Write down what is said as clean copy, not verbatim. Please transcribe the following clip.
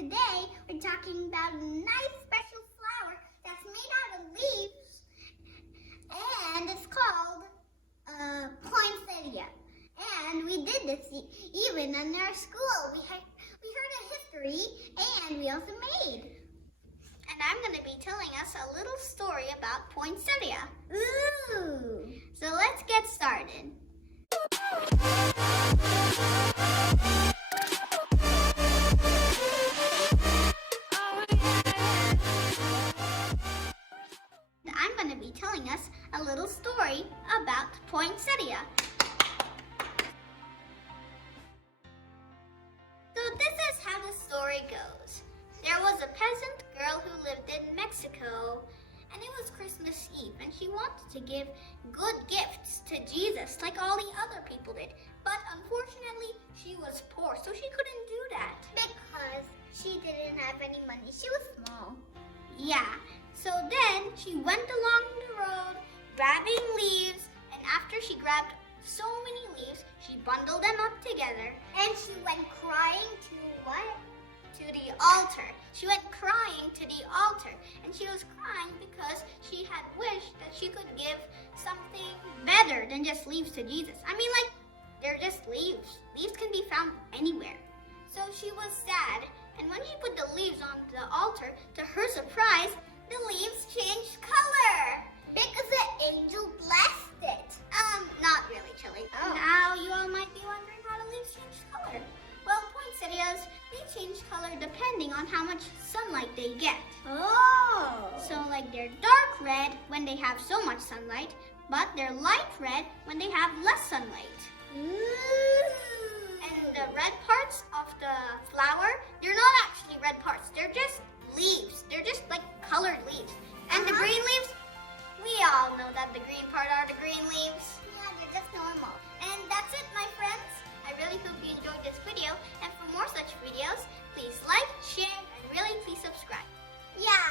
today we're talking about a nice special flower that's made out of leaves, and it's called Poinsettia. And we did this even in our school. We heard a history, and we also made. And I'm going to be telling us a little story about Poinsettia. Ooh! So let's get started. I'm going to be telling us a little story about Poinsettia. So this is how the story goes. There was a peasant girl who lived in Mexico, and it was Christmas Eve, and she wanted to give good gifts to Jesus like all the other people did. But unfortunately, she was poor, so she couldn't do that. Because she didn't have any money. She was small. Yeah. So then she went along the road grabbing leaves, and after she grabbed so many leaves, she bundled them up together. And she went crying to what? To the altar. She went crying to the altar, and she was crying because she had wished that she could give something better than just leaves to Jesus. I mean, like, they're just leaves. Leaves can be found anywhere. So she was sad, and when she put the leaves on the altar, to her surprise, the leaves changed color. Because the angel blessed it. Not really, Chili. Oh. Now you all might be wondering how the leaves change color. Well, poinsettias, they change color depending on how much sunlight they get. Oh! So like they're dark red when they have so much sunlight, but they're light red when they have less sunlight. Ooh. And the red parts of the flower, they're not actually red parts. They're just leaves. They're just like colored leaves. And the green leaves, we all know that the green part are the green leaves. Yeah, they're just normal. And that's it, my friends. I really hope you enjoyed this video, and for more such videos, please like, share, and really please subscribe. Yeah.